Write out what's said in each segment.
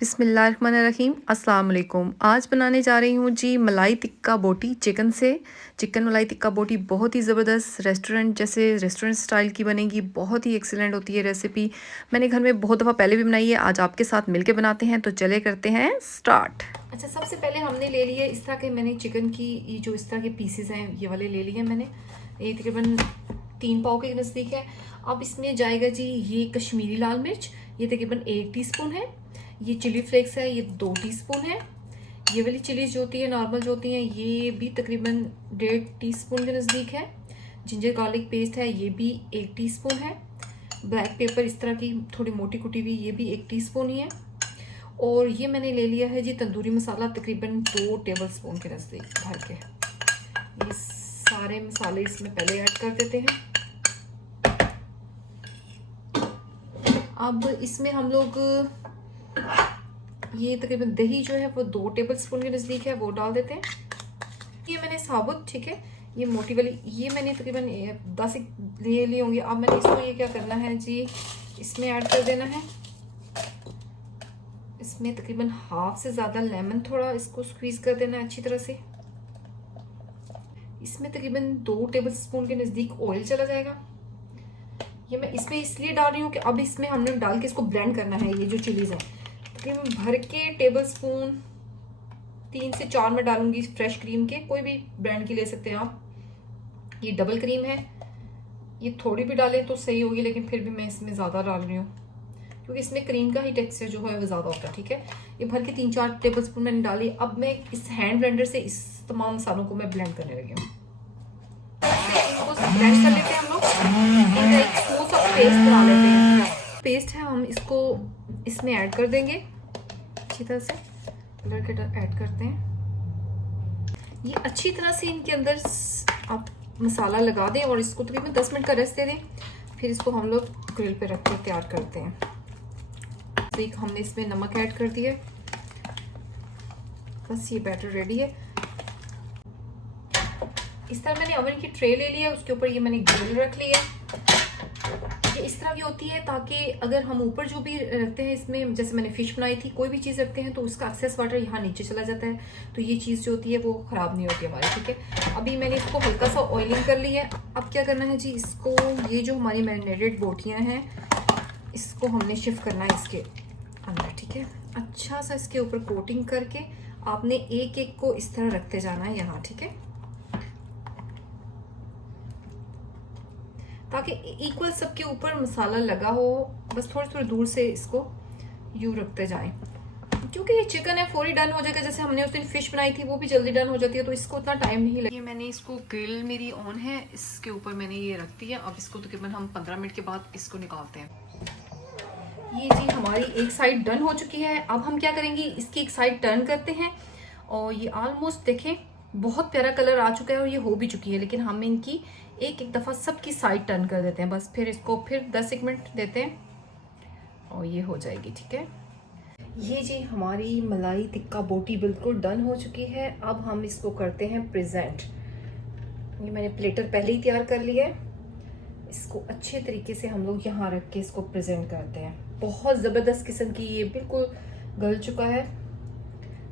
बिस्मिल्लाहिर्रहमानिर्रहीम अस्सलाम वालेकुम। आज बनाने जा रही हूँ जी मलाई टिक्का बोटी चिकन मलाई टिक्का बोटी बहुत ही ज़बरदस्त रेस्टोरेंट स्टाइल की बनेगी। बहुत ही एक्सीलेंट होती है रेसिपी। मैंने घर में बहुत दफ़ा पहले भी बनाई है। आज आपके साथ मिलके बनाते हैं, तो चले करते हैं स्टार्ट। अच्छा, सबसे पहले हमने ले लिए इस तरह के, मैंने चिकन की ये जो इस तरह के पीसेस हैं ये वाले ले लिए मैंने। ये तकरीबन 3 पाव के नज़दीक है। अब इसमें जाएगा जी ये कश्मीरी लाल मिर्च, ये तकरीबन 1 टीस्पून है। ये चिली फ्लेक्स है, ये 2 टीस्पून है। ये वाली चिलीज जो होती है नॉर्मल जो होती हैं, ये भी तकरीबन 1.5 टीस्पून के नज़दीक है। जिंजर गार्लिक पेस्ट है, ये भी 1 टीस्पून है। ब्लैक पेपर इस तरह की थोड़ी मोटी कुटी हुई, ये भी 1 टीस्पून ही है। और ये मैंने ले लिया है जी तंदूरी मसाला, तकरीबन 2 टेबल स्पून के नज़दीक भर के। ये सारे मसाले इसमें पहले ऐड कर देते हैं। अब इसमें हम लोग ये तकरीबन दही जो है वो 2 टेबल स्पून के नज़दीक है, वो डाल देते हैं। ये मैंने साबुत, ठीक है, ये मोटी वाली ये मैंने तकरीबन 10 ले ली होंगी। अब मैंने इसको ये क्या करना है जी, इसमें ऐड कर देना है। इसमें तकरीबन हाफ से ज़्यादा लेमन थोड़ा इसको स्क्वीज़ कर देना है अच्छी तरह से। इसमें तकरीबन 2 टेबल स्पून के नज़दीक ऑयल चला जाएगा। ये मैं इसमें इसलिए डाल रही हूँ कि अब इसमें हमने डाल के इसको ब्लेंड करना है। ये जो चिलीज़ है तकरीबन भर के टेबल स्पून 3 से 4 में डालूंगी फ्रेश क्रीम के, कोई भी ब्रांड की ले सकते हैं आप। ये डबल क्रीम है, ये थोड़ी भी डालें तो सही होगी, लेकिन फिर भी मैं इसमें ज़्यादा डाल रही हूँ क्योंकि इसमें क्रीम का ही टेक्सचर जो है वो ज़्यादा होता है, ठीक है। ये भर के 3-4 टेबल स्पून मैंने डाली। अब मैं इस हैंड ब्लेंडर से इस तमाम मसालों को मैं ब्लेंड करने लगी हूँ। इनको ब्लेंड कर लेते हैं हम लोग, इनका एक स्मूथ सा पेस्ट बना लेते हैं। पेस्ट है, हम इसको इसमें ऐड कर देंगे अच्छी तरह से, कलर के ऐड करते हैं। ये अच्छी तरह से इनके अंदर आप मसाला लगा दें और इसको तकरीबन 10 मिनट का रेस्ट दे दें। फिर इसको हम लोग ग्रिल पे रख के तैयार करते हैं। तो हमने इसमें नमक ऐड कर दिया, बस ये बैटर रेडी है। इस तरह मैंने ओवन की ट्रे ले लिया, उसके ऊपर ये मैंने ग्रिल रख लिया। ये इस तरह की होती है ताकि अगर हम ऊपर जो भी रखते हैं इसमें, जैसे मैंने फिश बनाई थी, कोई भी चीज़ रखते हैं तो उसका एक्सेस वाटर यहाँ नीचे चला जाता है, तो ये चीज़ जो होती है वो ख़राब नहीं होती हमारी, ठीक है। अभी मैंने इसको हल्का सा ऑयलिंग कर लिया है। अब क्या करना है जी, इसको ये जो हमारी मैरिनेटेड बोटियाँ हैं इसको हमने शिफ्ट करना है इसके अंदर, ठीक है। अच्छा सा इसके ऊपर कोटिंग करके आपने एक एक को इस तरह रखते जाना है यहाँ, ठीक है, ताकि इक्वल सबके ऊपर मसाला लगा हो। बस थोड़ी थोड़ी दूर से इसको यूं रखते जाएं, क्योंकि ये चिकन है फौरी डन हो जाएगा। जैसे हमने उस दिन फिश बनाई थी वो भी जल्दी डन हो जाती है, तो इसको उतना टाइम नहीं लगेगा। ये मैंने इसको ग्रिल मेरी ऑन है, इसके ऊपर मैंने ये रख दिया। अब इसको तकरीबन हम 15 मिनट के बाद इसको निकालते हैं। ये जी हमारी एक साइड डन हो चुकी है। अब हम क्या करेंगे, इसकी एक साइड टर्न करते हैं और ये ऑलमोस्ट देखें बहुत प्यारा कलर आ चुका है और ये हो भी चुकी है। लेकिन हम इनकी एक एक दफ़ा सबकी साइड टर्न कर देते हैं, बस फिर इसको फिर 10 मिनट देते हैं और ये हो जाएगी, ठीक है। ये जी हमारी मलाई टिक्का बोटी बिल्कुल डन हो चुकी है। अब हम इसको करते हैं प्रेजेंट। ये मैंने प्लेटर पहले ही तैयार कर लिया है। इसको अच्छे तरीके से हम लोग यहाँ रख के इसको प्रेजेंट करते हैं। बहुत ज़बरदस्त किस्म की ये बिल्कुल गल चुका है।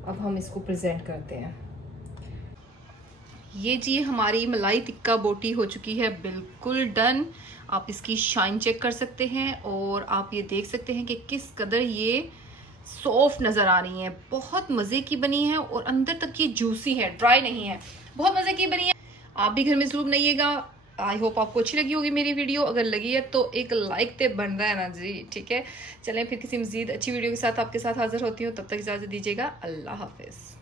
अब हम इसको प्रेजेंट करते हैं। ये जी हमारी मलाई टिक्का बोटी हो चुकी है बिल्कुल डन। आप इसकी शाइन चेक कर सकते हैं और आप ये देख सकते हैं कि किस कदर ये सॉफ्ट नज़र आ रही है। बहुत मज़े की बनी है और अंदर तक ये जूसी है, ड्राई नहीं है, बहुत मज़े की बनी है। आप भी घर में ज़रूर बनाइएगा। आई होप आपको अच्छी लगी होगी मेरी वीडियो। अगर लगी है तो एक लाइक तो बन रहा है ना जी, ठीक है। चलें फिर किसी मज़ीद अच्छी वीडियो के साथ आपके साथ हाजिर होती हूँ, तब तक इजाज़त दीजिएगा। अल्लाह हाफिज़।